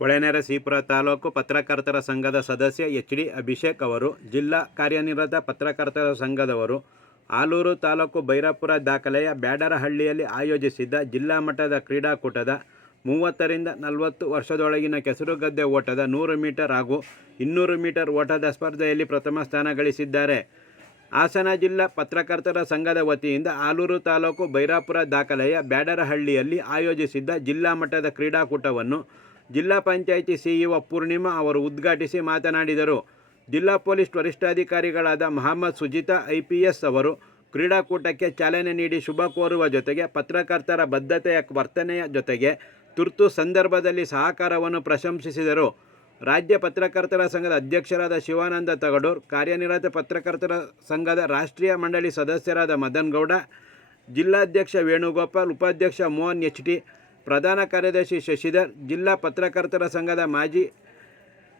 ಹೊಳೆನರಸೀಪುರ ತಾಲೂಕು ಪತ್ರಕರ್ತರ ಸಂಘದ ಸದಸ್ಯ ಎಚ್.ಡಿ. ಅಭಿಷೇಕ್ ಅವರು, ಜಿಲ್ಲಾ ಕಾರ್ಯನಿರತ ಪತ್ರಕರ್ತರ ಸಂಘದವರು ಆಲೂರು ತಾಲೂಕು ಬೈರಾಪುರ ದಾಖಲೆಯ ಬ್ಯಾಡರಹಳ್ಳಿಯಲ್ಲಿ ಆಯೋಜಿಸಿದ್ದ ಜಿಲ್ಲಾ ಮಟ್ಟದ ಕ್ರೀಡಾಕೂಟದ 30 ರಿಂದ 40 ವರ್ಷದೊಳಗಿನ ಕೆಸರುಗದ್ದೆ ಓಟದ 100 ಮೀಟರ್ ಹಾಗೂ 200 ಮೀಟರ್ ಓಟದ ಸ್ಪರ್ಧೆಯಲ್ಲಿ ಪ್ರಥಮ ಸ್ಥಾನ ಗಳಿಸಿದ್ದಾರೆ. ಹಾಸನ ಜಿಲ್ಲಾ ಪತ್ರಕರ್ತರ ಸಂಘದ ವತಿಯಿಂದ ಆಲೂರು ತಾಲೂಕು ಬೈರಾಪುರ ದಾಖಲೆಯ ಬ್ಯಾಡರಹಳ್ಳಿಯಲ್ಲಿ ಆಯೋಜಿಸಿದ್ದ ಜಿಲ್ಲಾ ಮಟ್ಟದ ಕ್ರೀಡಾಕೂಟವನ್ನು ಜಿಲ್ಲಾ ಪಂಚಾಯಿತಿ ಸಿಇಒ ಪೂರ್ಣಿಮಾ ಅವರು ಉದ್ಘಾಟಿಸಿ ಮಾತನಾಡಿದರು. ಜಿಲ್ಲಾ ಪೊಲೀಸ್ ವರಿಷ್ಠಾಧಿಕಾರಿಗಳಾದ ಮಹಮ್ಮದ್ ಸುಜಿತಾ IPS ಅವರು ಕ್ರೀಡಾಕೂಟಕ್ಕೆ ಚಾಲನೆ ನೀಡಿ ಶುಭ ಕೋರುವ ಜೊತೆಗೆ ಪತ್ರಕರ್ತರ ಬದ್ಧತೆಯ ವರ್ತನೆಯ ಜೊತೆಗೆ ತುರ್ತು ಸಂದರ್ಭದಲ್ಲಿ ಸಹಕಾರವನ್ನು ಪ್ರಶಂಸಿಸಿದರು. ರಾಜ್ಯ ಪತ್ರಕರ್ತರ ಸಂಘದ ಅಧ್ಯಕ್ಷರಾದ ಶಿವಾನಂದ ತಗಡೂರ್, ಕಾರ್ಯನಿರತ ಪತ್ರಕರ್ತರ ಸಂಘದ ರಾಷ್ಟ್ರೀಯ ಮಂಡಳಿ ಸದಸ್ಯರಾದ ಮದನ್ ಗೌಡ, ಜಿಲ್ಲಾಧ್ಯಕ್ಷ ವೇಣುಗೋಪಾಲ್, ಉಪಾಧ್ಯಕ್ಷ ಮೋಹನ್ HT, ಪ್ರಧಾನ ಕಾರ್ಯದರ್ಶಿ ಶಶಿಧರ್, ಜಿಲ್ಲಾ ಪತ್ರಕರ್ತರ ಸಂಘದ ಮಾಜಿ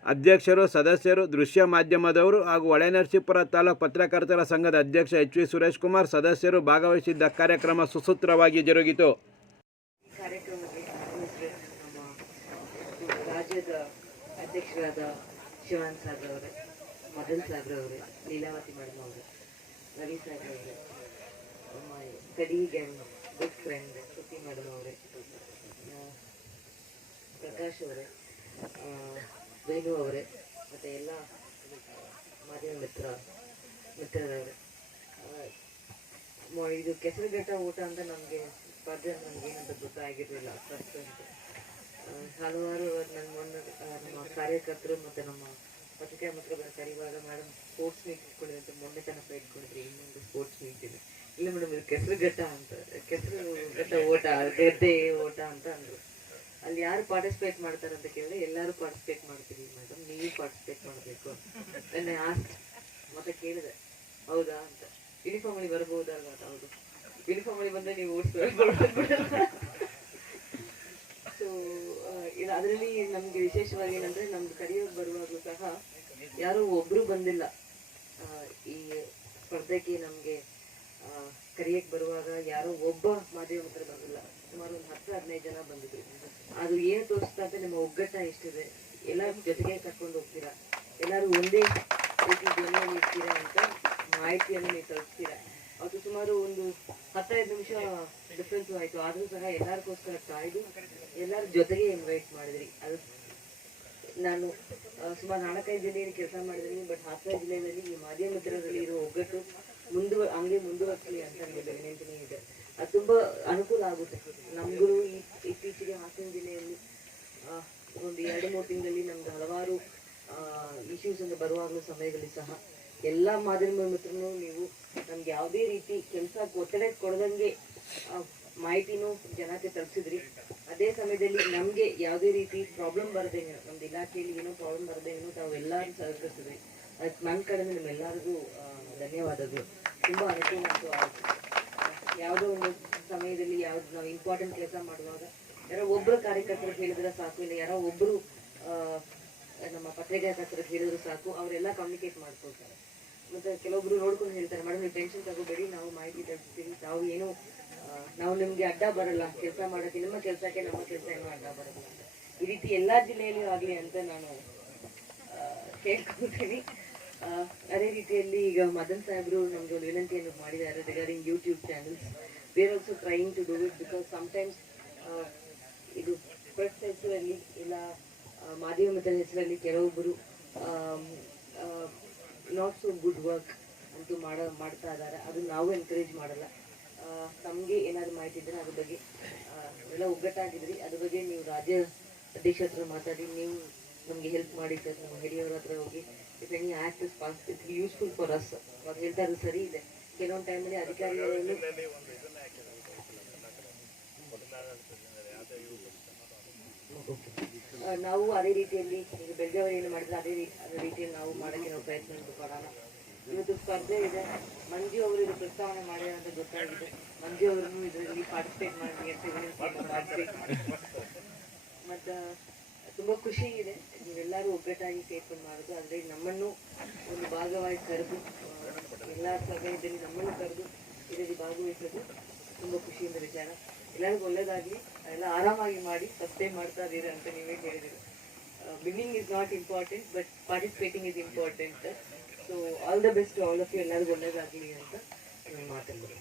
ಅಧ್ಯಕ್ಷರು, ಸದಸ್ಯರು, ದೃಶ್ಯ ಮಾಧ್ಯಮದವರು ಹಾಗೂ ಹೊಳೆನರಸೀಪುರ ತಾಲೂಕು ಪತ್ರಕರ್ತರ ಸಂಘದ ಅಧ್ಯಕ್ಷ HV ಸುರೇಶ್ ಕುಮಾರ್ ಸದಸ್ಯರು ಭಾಗವಹಿಸಿದ್ದ ಕಾರ್ಯಕ್ರಮ ಸುಸೂತ್ರವಾಗಿ ಜರುಗಿತು. ರಾಜ್ಯದ ಅಧ್ಯಕ್ಷರಾದ ಶಿವಾನಂದ ಸಾಗರ್ ಅವರೇ, ಮದನ್ ಸಾಗರ್ ಅವರೇ, ಲೀಲಾವತಿ ಮೇಡಮ್ ಅವರೇ, ರವಿ ಸಾಗರ್ ಅವರೇ, colleague and good friend Shruti madam ಅವರೇ, ಪ್ರಕಾಶ್ ಅವರೇ, ವೇಣು ಅವರೇ, ಮತ್ತು ಎಲ್ಲ ಮಾಧ್ಯಮ ಮಿತ್ರರವರೇ, ಇದು ಕೆಸರುಘಟ್ಟ ಓಟ ಅಂತ ನಮಗೆ ಸ್ಪರ್ಧೆ ನನಗೆ ಏನಂತ ಗೊತ್ತಾಗಿರಲಿಲ್ಲ ಫಸ್ಟ್ ಅಂತ. ಹಲವಾರು ನಮ್ಮ ಕಾರ್ಯಕರ್ತರು ಮತ್ತು ನಮ್ಮ ಪತ್ರಿಕಾ ಮಿತ್ರಗಳ ಕರೆಯುವಾಗ ಮೇಡಮ್ ಸ್ಪೋರ್ಟ್ಸ್ ಮೀಟ್ ಇಟ್ಕೊಂಡಿದೆ ಅಂತ ಮೊನ್ನೆ ತನಕ ಇಟ್ಕೊಂಡಿದ್ರಿ, ಇನ್ನೊಂದು ಸ್ಪೋರ್ಟ್ಸ್ ಮೀಟ್ ಇದೆ. ಇಲ್ಲ ಮೇಡಮ್ ಇದು ಕೆಸರುಘಟ್ಟ ಅಂತ, ಕೆಸರುಘಟ್ಟ ಓಟ, ಗದ್ದೆ ಓಟ ಅಂತ ಅಂದರು. ಅಲ್ಲಿ ಯಾರು ಪಾರ್ಟಿಸಿಪೇಟ್ ಮಾಡ್ತಾರೆ ಅಂತ ಕೇಳಿದ್ರೆ ಎಲ್ಲರೂ ಪಾರ್ಟಿಸಿಪೇಟ್ ಮಾಡ್ತೀವಿ ಮೇಡಮ್, ನೀವು ಪಾರ್ಟಿಸಿಪೇಟ್ ಮಾಡಬೇಕು ನನ್ನ ಆಸ್ಕ್. ಮತ್ತೆ ಕೇಳಿದೆ ಹೌದಾ ಅಂತ, ಯೂನಿಫಾರ್ಮಲ್ಲಿ ಬರಬಹುದಲ್ವ ಅಂತ. ಹೌದು, ಯೂನಿಫಾರ್ಮಲ್ಲಿ ಬಂದರೆ ನೀವು ಓಡಿಸ್ಬಿಡಲ್ಲ. ಸೊ ಇದು ಅದರಲ್ಲಿ ನಮಗೆ ವಿಶೇಷವಾಗಿ ಏನಂದರೆ ನಮ್ದು ಕರೆಯೋಕೆ ಬರುವಾಗಲೂ ಸಹ ಯಾರೂ ಒಬ್ಬರು ಬಂದಿಲ್ಲ. ಈ ಸ್ಪರ್ಧೆಗೆ ನಮಗೆ ಕರೆಯಕ್ಕೆ ಬರುವಾಗ ಯಾರೋ ಒಬ್ಬ ಮಾಧ್ಯಮ ಮಿತ್ರ ಬಂದಿಲ್ಲ. ಸುಮಾರು ಒಂದು 10-15 ಜನ ಬಂದಿದ್ರು. ಅದು ಏನು ತೋರಿಸ್ತಾ ಅಂತ ನಿಮ್ಮ ಒಗ್ಗಟ್ಟ ಎಷ್ಟಿದೆ, ಎಲ್ಲರ ಜೊತೆಗೆ ಕರ್ಕೊಂಡು ಹೋಗ್ತೀರಾ, ಎಲ್ಲರೂ ಒಂದೇ ರೀತಿ ಧ್ವನಿಯಲ್ಲಿ ಇರ್ತೀರಾ ಅಂತ ಮಾಹಿತಿಯನ್ನು ನೀವು ತಲುಪಿಸ್ತೀರಾ. ಅದು ಸುಮಾರು ಒಂದು 15 ನಿಮಿಷ ಡಿಫ್ರೆನ್ಸ್ ಆಯಿತು. ಆದರೂ ಸಹ ಎಲ್ಲರಿಗೋಸ್ಕರ ಕಾಯ್ದು ಎಲ್ಲರ ಜೊತೆಗೆ ಇನ್ವೈಟ್ ಮಾಡಿದ್ರಿ. ಅದು ನಾನು ಸುಮಾರು 4-5 ಜಿಲ್ಲೆಯಲ್ಲಿ ಕೆಲಸ ಮಾಡಿದ್ದೀನಿ. ಬಟ್ ಹಾಸನ ಜಿಲ್ಲೆಯಲ್ಲಿ ಈ ಮಾಧ್ಯಮ ಮಿತ್ರರಲ್ಲಿ ಇರೋ ಒಗ್ಗಟ್ಟು ಹಂಗೆ ಮುಂದುವರಿಸಲಿ ಅಂತ ನನಗೆ ವಿನಂತಿನೇ ಇದೆ. ಅದು ತುಂಬ ಅನುಕೂಲ ಆಗುತ್ತೆ ನಮಗೂ. ಇತ್ತೀಚೆಗೆ ಹಾಸನ ಜಿಲ್ಲೆಯಲ್ಲಿ ಒಂದು 2-3 ತಿಂಗಳಲ್ಲಿ ನಮ್ಗೆ ಹಲವಾರು ಇಶ್ಯೂಸ್ ಅಂತ ಬರುವಾಗಲೂ ಸಮಯದಲ್ಲಿ ಸಹ ಎಲ್ಲ ಮಾಧ್ಯಮ ಮಿತ್ರನೂ ನೀವು ನಮ್ಗೆ ಯಾವುದೇ ರೀತಿ ಕೆಲಸ ಒತ್ತಡ ಕೊಡದಂಗೆ ಮಾಹಿತಿನೂ ಜನಕ್ಕೆ ತಲುಪಿಸಿದ್ರಿ. ಅದೇ ಸಮಯದಲ್ಲಿ ನಮಗೆ ಯಾವುದೇ ರೀತಿ ಪ್ರಾಬ್ಲಮ್ ಬರದೆ, ನಮ್ದು ಇಲಾಖೆಯಲ್ಲಿ ಏನೋ ಪ್ರಾಬ್ಲಮ್ ಬರದೆ ತಾವು ಎಲ್ಲರೂ ಸಹಕರಿಸಿದ್ರಿ. ಅದಕ್ಕೆ ನನ್ನ ಕಡೆಯಿಂದ ನಿಮ್ಮೆಲ್ಲರಿಗೂ ಧನ್ಯವಾದಗಳು. ತುಂಬ ಅನುಕೂಲ ಅಂತೂ ಆಯಿತು. ಯಾವುದೋ ಒಂದು ಸಮಯದಲ್ಲಿ ಯಾವ್ದು ನಾವು ಇಂಪಾರ್ಟೆಂಟ್ ಕೆಲಸ ಮಾಡುವಾಗ ಯಾರೋ ಒಬ್ಬರು ಕಾರ್ಯಕರ್ತರು ಹೇಳಿದ್ರೆ ಸಾಕು, ಇಲ್ಲ ಯಾರೋ ಒಬ್ಬರು ನಮ್ಮ ಪತ್ರಿಕಾಕರ್ತರು ಹೇಳಿದ್ರು ಸಾಕು, ಅವರೆಲ್ಲ ಕಮ್ಯುನಿಕೇಟ್ ಮಾಡ್ಕೊಳ್ತಾರೆ. ಮತ್ತು ಕೆಲವೊಬ್ರು ನೋಡ್ಕೊಂಡು ಹೇಳ್ತಾರೆ, ಮೇಡಮ್ ನೀವು ಟೆನ್ಷನ್ ತಗೋಬೇಡಿ, ನಾವು ಮಾಹಿತಿ ತಲುಪಿಸ್ತೀವಿ, ತಾವು ಏನೋ ನಾವು ನಿಮಗೆ ಅಡ್ಡ ಬರಲ್ಲ ಕೆಲಸ ಮಾಡೋಕ್ಕೆ, ನಿಮ್ಮ ಕೆಲಸಕ್ಕೆ ನಮ್ಮ ಕೆಲಸ ಏನೋ ಅಡ್ಡ ಬರಲ್ಲ ಅಂತ. ಈ ರೀತಿ ಎಲ್ಲ ಜಿಲ್ಲೆಯಲ್ಲೂ ಆಗಲಿ ಅಂತ ನಾನು ಕೇಳ್ಕೊಳ್ತೀನಿ. ಅದೇ ರೀತಿಯಲ್ಲಿ ಈಗ ಮದನ್ ಸಾಹೇಬರು ನಮ್ಗೆ ಒಂದು ವಿನಂತಿಯನ್ನು ಮಾಡಿದ್ದಾರೆ regarding YouTube channels. We are also trying to do it because sometimes ಇದು ಪ್ರೆಸ್ ಹೆಸರಲ್ಲಿ ಇಲ್ಲ ಮಾಧ್ಯಮದ ಹೆಸರಲ್ಲಿ ಕೆಲವೊಬ್ಬರು ನಾಟ್ ಸೋ ಗುಡ್ ವರ್ಕ್ ಅಂತೂ ಮಾಡ್ತಾ ಇದ್ದಾರೆ. ಅದು ನಾವು ಎನ್ಕರೇಜ್ ಮಾಡಲ್ಲ. ನಮಗೆ ಏನಾದರೂ ಮಾಹಿತಿ ಇದ್ದರೆ ಅದ್ರ ಬಗ್ಗೆ ಎಲ್ಲ ಒಗ್ಗಟ್ಟಾಗಿದ್ರಿ, ಅದ್ರ ಬಗ್ಗೆ ನೀವು ರಾಜ್ಯ ಅಧ್ಯಕ್ಷರ ಹತ್ರ ಮಾತಾಡಿ, ನೀವು ನಮಗೆ ಹೆಲ್ಪ್ ಮಾಡಿ ಸರ್, ನಮ್ಮ ಹಿರಿಯವ್ರ ಹತ್ರ ಹೋಗಿ if any act is pass it useful for us. ಅವ್ರು ಹೇಳ್ತಾ ಇರೋದು ಸರಿ ಇದೆ. ಕೆಲವೊಂದು ಟೈಮಲ್ಲಿ ಅಧಿಕಾರಿಗಳನ್ನು ನಾವು ಅದೇ ರೀತಿಯಲ್ಲಿ ಈಗ ಬೆಳಗಾವಿ ಏನು ಮಾಡಿದ್ರೆ ಅದೇ ರೀತಿಯಲ್ಲಿ ನಾವು ಮಾಡೋಕ್ಕೆ ನಾವು ಪ್ರಯತ್ನ ಪಡೋಣ. ಇವತ್ತು ಸ್ಪರ್ಧೆ ಇದೆ. ಮಂಜು ಅವರು ಇದು ಪ್ರಸ್ತಾವನೆ ಮಾಡಿದ್ದಾರೆ ಅಂತ ಗೊತ್ತಾಗಿದೆ. ಮಂಜು ಅವರನ್ನು ಇದರಲ್ಲಿ ಪಾರ್ಟಿಸಿಪೇಟ್ ಮಾಡಿ ಅಂತ ಮತ್ತು ತುಂಬ ಖುಷಿ ಇದೆ ನೀವೆಲ್ಲರೂ ಒಗ್ಗಟ್ಟಾಗಿ ಸೇರ್ಕೊಂಡು ಮಾಡೋದು. ಆದರೆ ನಮ್ಮನ್ನು ಒಂದು ಭಾಗವಾಗಿ ಕರೆದು ಎಲ್ಲ ಸಮಯದಲ್ಲಿ ನಮ್ಮನ್ನು ಕರೆದು ಇದರಲ್ಲಿ ಭಾಗವಹಿಸೋದು ತುಂಬ ಖುಷಿಯಿಂದ ವಿಚಾರ. ಎಲ್ಲರಿಗೂ ಒಳ್ಳೇದಾಗಲಿ, ಎಲ್ಲ ಆರಾಮಾಗಿ ಮಾಡಿ, ತಪ್ಪೇ ಮಾಡ್ತಾ ಇದ್ದೀರಿ ಅಂತ ನೀವೇ ಹೇಳಿದಿರಿ. Winning is not important but participating is important. So all the best all of you, ಎಲ್ಲರಿಗೂ ಒಳ್ಳೇದಾಗಲಿ ಅಂತ ನಾನು ಮಾತಾಡ್ತೀನಿ.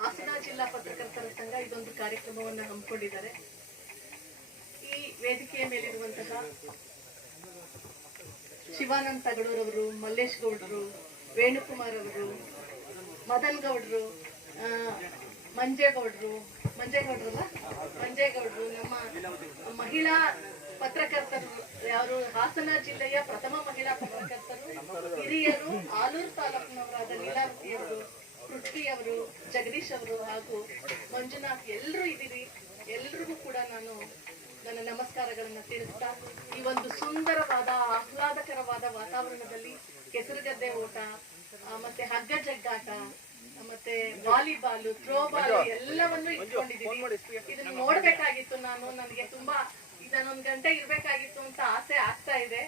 ಹಾಸನ ಜಿಲ್ಲಾ ಪತ್ರಕರ್ತರ ಸಂಘ ಇದೊಂದು ಕಾರ್ಯಕ್ರಮವನ್ನು ಹಮ್ಮಿಕೊಂಡಿದ್ದಾರೆ. ಈ ವೇದಿಕೆಯ ಮೇಲಿರುವಂತಹ ಶಿವಾನಂದ ತಗಡೂರವರು, ಮಲ್ಲೇಶ್ ಗೌಡರು, ವೇಣುಕುಮಾರ್ ಅವರು, ಮದನ್ ಗೌಡರು, ಮಂಜೇಗೌಡರು, ನಮ್ಮ ಮಹಿಳಾ ಪತ್ರಕರ್ತರು, ಯಾರು ಹಾಸನ ಜಿಲ್ಲೆಯ ಪ್ರಥಮ ಮಹಿಳಾ ಪತ್ರಕರ್ತರು, ಹಿರಿಯರು, ಆಲೂರು ತಾಲೂಕಿನವರಾದ ಲೀಲಾವತಿಯವರು, ಪೃಥ್ವಿಯವರು, ಜಗದೀಶ್ ಅವರು ಹಾಗೂ ಮಂಜುನಾಥ್, ಎಲ್ಲರೂ ಇದ್ದೀರಿ. ಎಲ್ರಿಗೂ ಕೂಡ ನಾನು ನನ್ನ ನಮಸ್ಕಾರಗಳನ್ನು ತಿಳಿಸ್ತಾ, ಈ ಒಂದು ಸುಂದರವಾದ ಆಹ್ಲಾದಕರವಾದ ವಾತಾವರಣದಲ್ಲಿ ಕೆಸರುಗದ್ದೆ ಓಟ, ಮತ್ತೆ ಹಗ್ಗ ಜಗ್ಗಾಟ, ಮತ್ತೆ ವಾಲಿಬಾಲ್, ಥ್ರೋಬಾಲ್ ಎಲ್ಲವನ್ನು ಇಟ್ಕೊಂಡಿದ್ದೀವಿ. ಇದನ್ನ ನೋಡ್ಬೇಕಾಗಿತ್ತು ನಾನು. ನನಗೆ ತುಂಬಾ ಇದನ್ನೊಂದು ಗಂಟೆ ಇರ್ಬೇಕಾಗಿತ್ತು ಅಂತ ಆಸೆ ಆಗ್ತಾ ಇದೆ.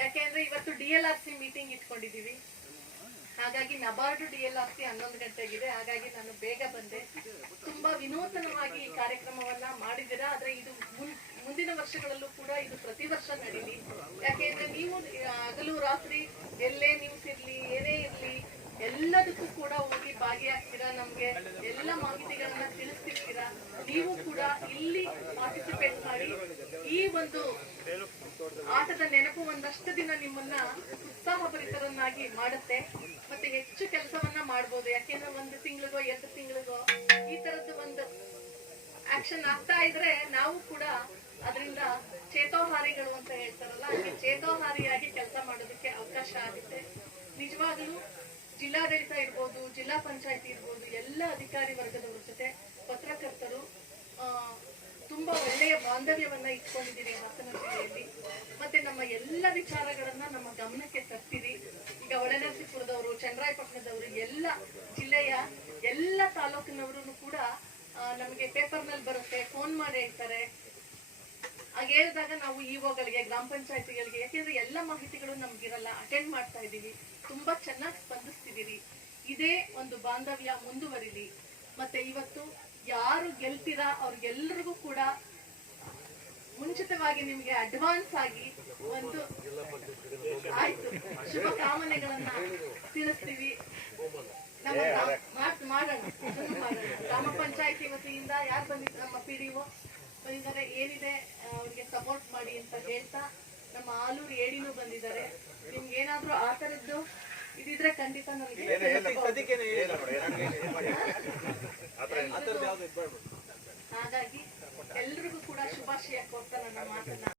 ಯಾಕೆಂದ್ರೆ ಇವತ್ತು DLRC ಮೀಟಿಂಗ್ ಇಟ್ಕೊಂಡಿದೀವಿ. ಹಾಗಾಗಿ ನಬಾರ್ಡ್ DLRC 11 ಗಂಟೆಗಿದೆ. ಹಾಗಾಗಿ ನಾನು ಬೇಗ ಬಂದೆ. ತುಂಬಾ ವಿನೂತನವಾಗಿ ಈ ಕಾರ್ಯಕ್ರಮವನ್ನ ಮಾಡಿದ್ದೀರಾ. ಆದ್ರೆ ಇದು ಮುಂದಿನ ವರ್ಷಗಳಲ್ಲೂ ಕೂಡ ಇದು ಪ್ರತಿ ವರ್ಷ ನಡೀಲಿ. ಯಾಕೆಂದ್ರೆ ನೀವು ಹಗಲು ರಾತ್ರಿ ಎಲ್ಲೇ ನ್ಯೂಸ್ ಇರ್ಲಿ, ಏನೇ ಇರ್ಲಿ, ಎಲ್ಲದಕ್ಕೂ ಕೂಡ ಹೋಗಿ ಭಾಗಿಯಾಗ್ತೀರಾ. ನಮ್ಗೆ ಎಲ್ಲ ಮಾಹಿತಿಗಳನ್ನ ತಿಳಿಸ್ತಿರ್ತೀರಾ. ನೀವು ಕೂಡ ಇಲ್ಲಿ ಪಾರ್ಟಿಸಿಪೇಟ್ ಮಾಡಿ. ಈ ಒಂದು ಆಟದ ನೆನಪು ಒಂದಷ್ಟು ದಿನ ನಿಮ್ಮನ್ನ ಉತ್ಸಾಹಭರಿತರನ್ನಾಗಿ ಮಾಡುತ್ತೆ. ಮತ್ತೆ ಹೆಚ್ಚು ಕೆಲಸವನ್ನ ಮಾಡ್ಬೋದು. ಯಾಕೆಂದ್ರೆ 1 ತಿಂಗಳಿಗೋ 2 ತಿಂಗಳಿಗೋ ಈ ತರದ್ದು ಒಂದು ಆಕ್ಷನ್ ಆಗ್ತಾ ಇದ್ರೆ ನಾವು ಕೂಡ ಅದರಿಂದ ಚೇತೋಹಾರಿಗಳು ಅಂತ ಹೇಳ್ತಾರಲ್ಲ, ಹಾಗೆ ಚೇತೋಹಾರಿಯಾಗಿ ಕೆಲಸ ಮಾಡೋದಕ್ಕೆ ಅವಕಾಶ ಆಗುತ್ತೆ. ನಿಜವಾಗ್ಲೂ ಜಿಲ್ಲಾಡಳಿತ ಇರ್ಬೋದು, ಜಿಲ್ಲಾ ಪಂಚಾಯತಿ ಇರ್ಬೋದು, ಎಲ್ಲ ಅಧಿಕಾರಿ ವರ್ಗದವರ ಜೊತೆ ಪತ್ರಕರ್ತರು ತುಂಬಾ ಒಳ್ಳೆಯ ಬಾಂಧವ್ಯವನ್ನ ಇಟ್ಕೊಂಡಿದ್ದೀರಿ ಹಾಸನ ಜಿಲ್ಲೆಯಲ್ಲಿ. ಮತ್ತೆ ನಮ್ಮ ಎಲ್ಲ ವಿಚಾರಗಳನ್ನ ನಮ್ಮ ಗಮನಕ್ಕೆ ತರ್ತೀವಿ. ಈಗ ಒಳನರಸೀಪುರದವರು, ಚನ್ನರಾಯಪಟ್ಟಣದವರು, ಎಲ್ಲ ಜಿಲ್ಲೆಯ ಎಲ್ಲ ತಾಲೂಕಿನವರು ಕೂಡ ನಮಗೆ ಪೇಪರ್ನಲ್ಲಿ ಬರುತ್ತೆ, ಫೋನ್ ಮಾಡಿ ಹೇಳ್ತಾರೆ. ಹಾಗೆ ಹೇಳಿದಾಗ ನಾವು ಇಒಗಳಿಗೆ, ಗ್ರಾಮ ಪಂಚಾಯತಿಗಳಿಗೆ, ಯಾಕೆಂದ್ರೆ ಎಲ್ಲ ಮಾಹಿತಿಗಳು ನಮ್ಗಿರಲ್ಲ, ಅಟೆಂಡ್ ಮಾಡ್ತಾ ಇದ್ದೀವಿ. ತುಂಬಾ ಚೆನ್ನಾಗಿ ಸ್ಪಂದಿಸ್ತಿದ್ದೀರಿ. ಇದೇ ಒಂದು ಬಾಂಧವ್ಯ ಮುಂದುವರಿಲಿ. ಮತ್ತೆ ಇವತ್ತು ಯಾರು ಗೆಲ್ತೀರಾ ಅವ್ರಿಗೆಲ್ಲರಿಗೂ ಕೂಡ ಮುಂಚಿತವಾಗಿ ನಿಮ್ಗೆ ಅಡ್ವಾನ್ಸ್ ಆಗಿ ಒಂದು ಶುಭ ಕಾಮನೆಗಳನ್ನ ತಿಳಿಸ್ತೀವಿ. ಮಾಡೋಣ. ಗ್ರಾಮ ಪಂಚಾಯತಿ ವತಿಯಿಂದ ಯಾರು ಬಂದಿದ್ರು, ನಮ್ಮ PDO ಬಂದಿದ್ದಾರೆ, ಏನಿದೆ ಅವ್ರಿಗೆ ಸಪೋರ್ಟ್ ಮಾಡಿ ಅಂತ ಹೇಳ್ತಾ, ನಮ್ಮ ಆಲೂರು ಏಡಿನೂ ಬಂದಿದ್ದಾರೆ. ನಿಮ್ಗೆ ಏನಾದ್ರೂ ಆ ತರದ್ದು ಇದಿದ್ರೆ ಖಂಡಿತ ನನಗೆ ಹಾಗಾಗಿ ಎಲ್ರಿಗೂ ಕೂಡ ಶುಭಾಶಯ ಕೊಡ್ತಾ ನನ್ನ ಮಾತನ್ನ